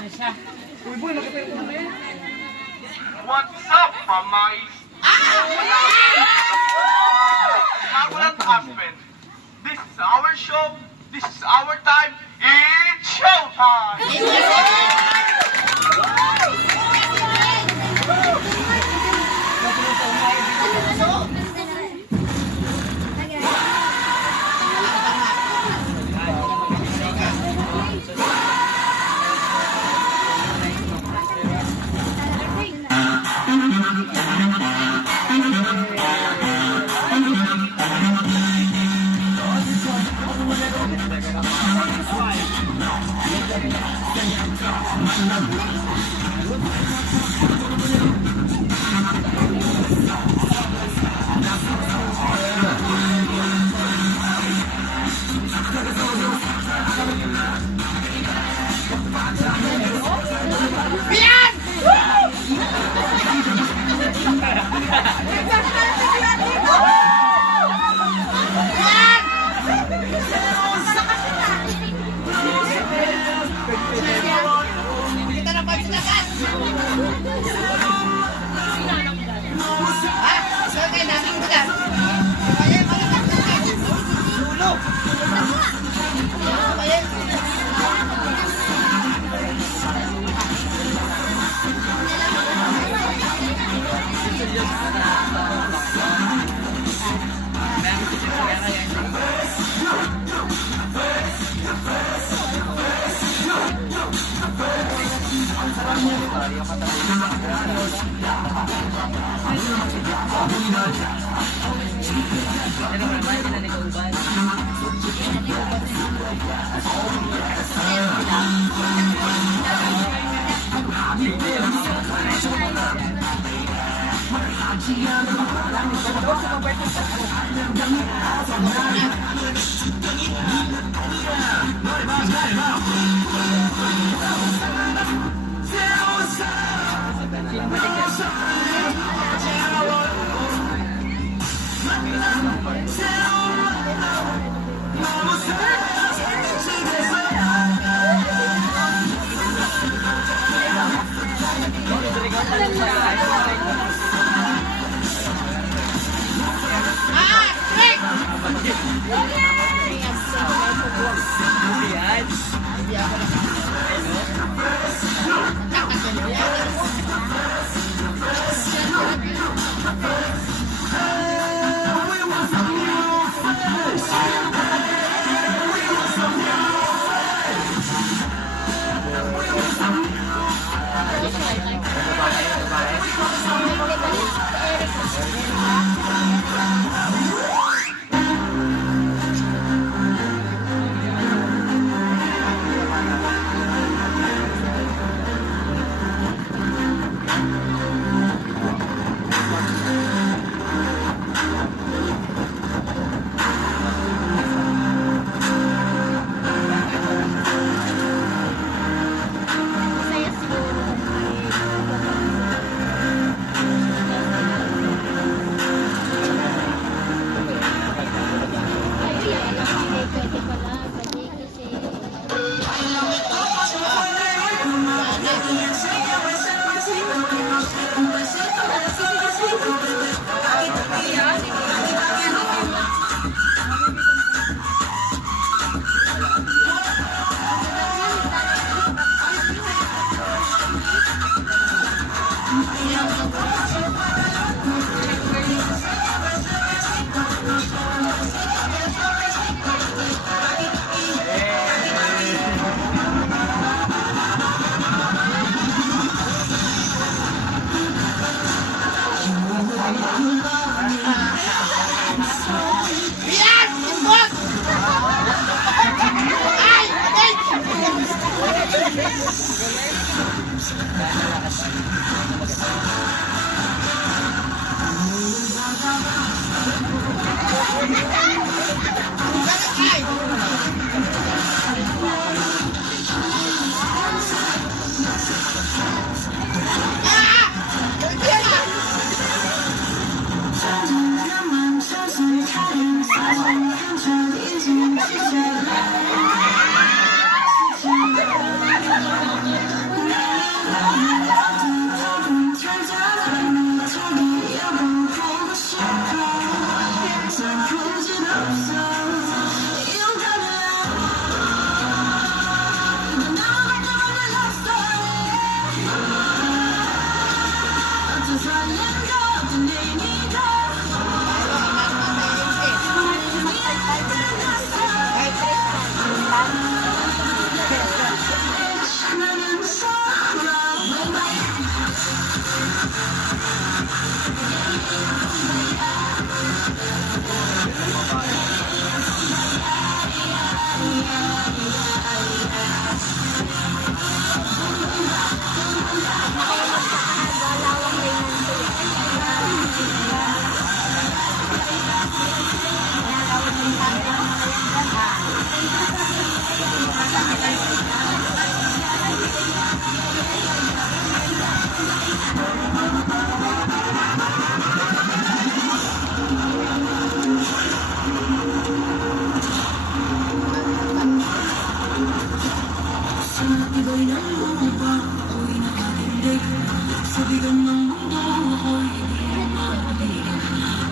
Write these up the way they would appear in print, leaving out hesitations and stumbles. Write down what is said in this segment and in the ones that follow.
What's up, mamais? Magulat Aspen. This is our show. This is our time. It's showtime! Iba'y nangungupa, ako'y nakatindig. Sa bigang ng mundo, ako'y hindi makatigil.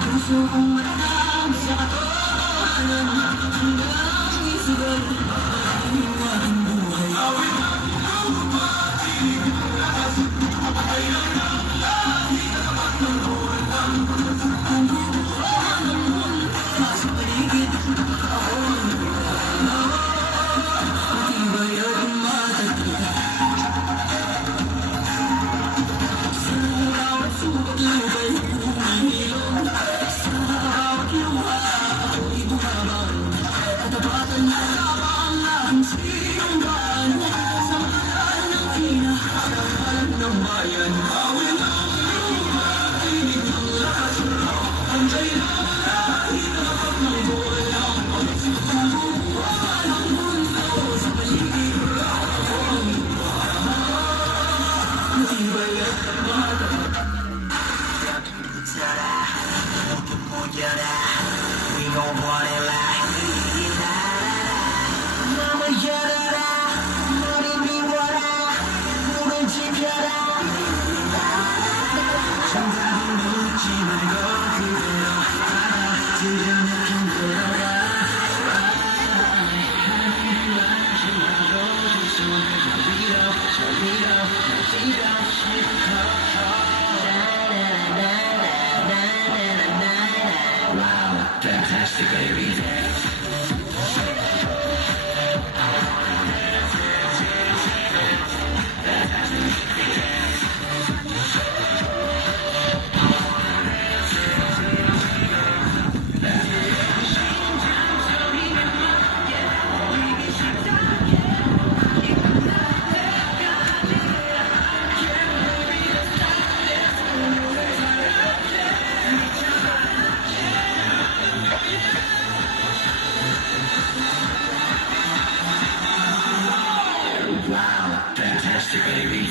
Puso kong matang sa katotohanan, hanggang isugal ang aking buhay. Awit ang lupa, tinig ang lakas, kapatay ng lahi, katapat ng walang ang bubuhan ng mundo. Nasa paligid, ako matibay at matatag. Sa bawat sukat lubay, humihilom. Sa bawat luha, ako'y buhabang. Katapatan na ang aking sinumbahan. Sa matagal ng pinakarangalan ng bayan. Awin ang lupa, tinig ng lakas. Anday ng lahi, katapat ng walang ang bubuhan ng mundo. Sa paligid, matibay at matatag. We gon' party like 마마야라라 머리 비워라 물을 지펴라 정답은 묻지 말고 그대로 받아들여 느낀 대로라 마지막으로 두 손을 저 위로 뛰고 싶어 Wow, fantastic baby Wow, fantastic baby